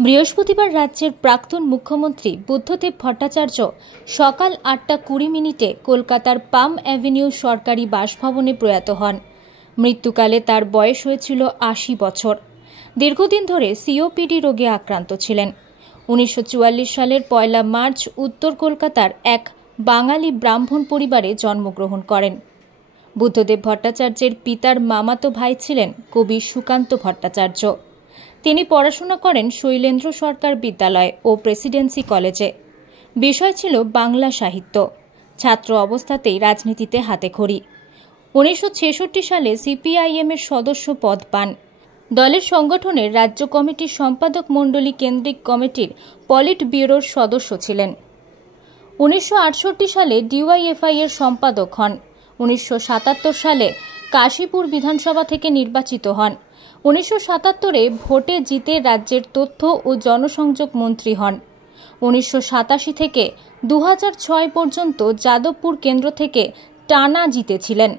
বৃহস্পতিবার রাজ্যের প্রাক্তন মুখ্যমন্ত্রী বুদ্ধদেব ভট্টাচার্য সকাল ৮:২০ কলকাতার পাম অ্যাভিনিউ সরকারি বাসভবনে প্রয়াত হন। মৃত্যুকালে তার বয়স হয়েছিল ৮০ বছর। দীর্ঘদিন ধরে সিওপিডি রোগে আক্রান্ত ছিলেন। ১৯৪৪ সালের ১ মার্চ উত্তর কলকাতার এক বাঙালি ব্রাহ্মণ পরিবারে জন্মগ্রহণ করেন। বুদ্ধদেব ভট্টাচার্যের পিতার মামাতো ভাই ছিলেন কবি সুকান্ত ভট্টাচার্য। তিনি পড়াশোনা করেন শৈলেন্দ্র সরকার বিদ্যালয় ও প্রেসিডেন্সি কলেজে। বিষয় ছিল বাংলা সাহিত্য। ছাত্র অবস্থাতেই রাজনীতিতে হাতেখড়ি। ১৯৬৬ সালে সিপিআইএমের সদস্য পদ পান। দলের সংগঠনের রাজ্য কমিটির সম্পাদক মণ্ডলী কেন্দ্রিক কমিটির পলিট ব্যুরোর সদস্য ছিলেন। ১৯৬৮ সালে ডিওয়াইএফআই এর সম্পাদক হন। ১৯৭৭ সালে কাশীপুর বিধানসভা থেকে নির্বাচিত হন। ১৯৭৭-এ ভোটে জিতে রাজ্যের তথ্য ও জনসংযোগ মন্ত্রী হন। ১৯৮৭ থেকে ২০০৬ পর্যন্ত যাদবপুর কেন্দ্র থেকে টানা জিতেছিলেন।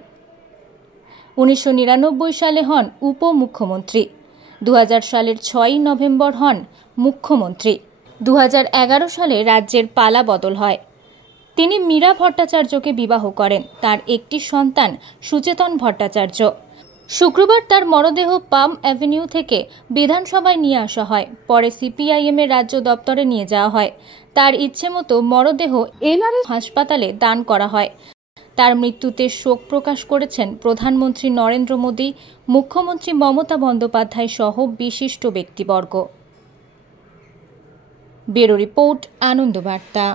১৯৯৯ সালে হন উপমুখ্যমন্ত্রী। ২০০০ সালের ৬ই নভেম্বর হন মুখ্যমন্ত্রী। ২০১১ সালে রাজ্যের পালা বদল হয়। তিনি মীরা ভট্টাচার্যকে বিবাহ করেন। তার একটি সন্তান সুচেতন ভট্টাচার্য। শুক্রবার তার মরদেহ পাম অ্যাভিনিউ থেকে বিধানসভায় নিয়ে আসা হয়। পরে সিপিআইএমের রাজ্য দপ্তরে নিয়ে যাওয়া হয়। তার ইচ্ছে মতো মরদেহ এনআরএস হাসপাতালে দান করা হয়। তার মৃত্যুতে শোক প্রকাশ করেছেন প্রধানমন্ত্রী নরেন্দ্র মোদী, মুখ্যমন্ত্রী মমতা বন্দ্যোপাধ্যায় সহ বিশিষ্ট ব্যক্তিবর্গ। Bureau report, Anandabarta.